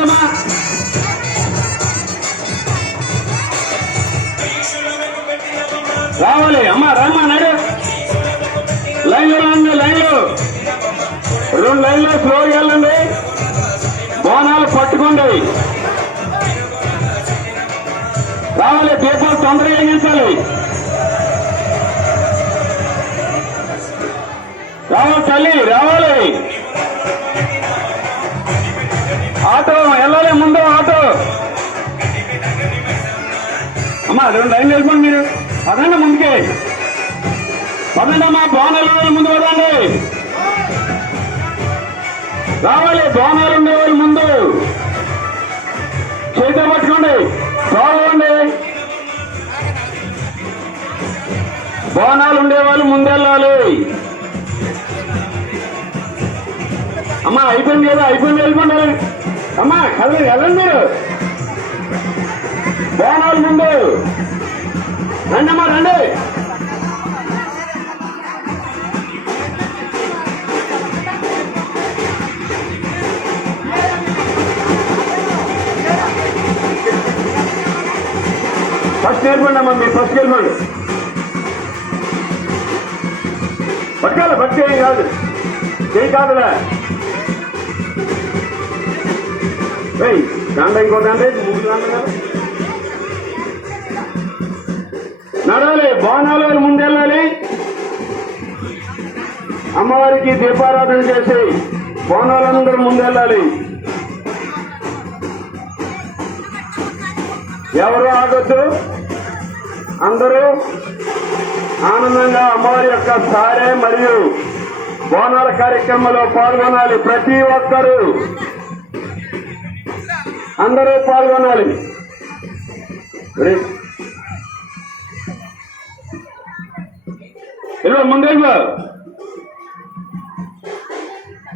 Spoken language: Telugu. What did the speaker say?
ఉందమ్మా. రావాలి అమ్మా, రామ్మా నడు. లైన్లో రండి, లైన్లో 2 లైన్లో స్లోగా వెళ్ళండి. బోనాలు పట్టుకోండి. రావాలి, దీపాలు తొందరగా వెలిగించాలి. రావాలి తల్లి, రావాలి. ఆటో వెళ్ళాలి, ముందు ఆటో. అమ్మా 2 లైన్లు వెళ్ళిపోండి. మీరు పదండి ముందుకే, పదండి అమ్మా. బోనాలు ముందు పదండి. రావాలి, బోనాలు ఉండేవాళ్ళు ముందు చేతితో పట్టుకోండి. బాగుండి, బోనాలు ఉండేవాళ్ళు ముందెళ్ళాలి. అమ్మా అయిపోయింది కదా, అయిపోయింది, వెళ్ళిపోండి. అమ్మా కదండి, వెళ్ళండి మీరు. బోనాలు ముందు రండి అమ్మా, రండి. ఫస్ట్ వెళ్ళిపోండి అమ్మా, మీరు ఫస్ట్ వెళ్ళిపోండి. పట్టుకోవాలి, పట్టు ఏం కాదు, చేయి కాదులే. దండ ఇంకోటండి, 3 దండలు నడాలి. బోనాలు ముందెళ్ళాలి. అమ్మవారికి దీపారాధన చేసి బోనాలందరూ ముందెళ్ళాలి. ఎవరు ఆగొద్దు, అందరూ ఆనందంగా అమ్మవారి యొక్క సారే మరియు బోనాల కార్యక్రమంలో పాల్గొనాలి. ప్రతి ఒక్కరూ అందరూ పాల్గొనాలి. ముందు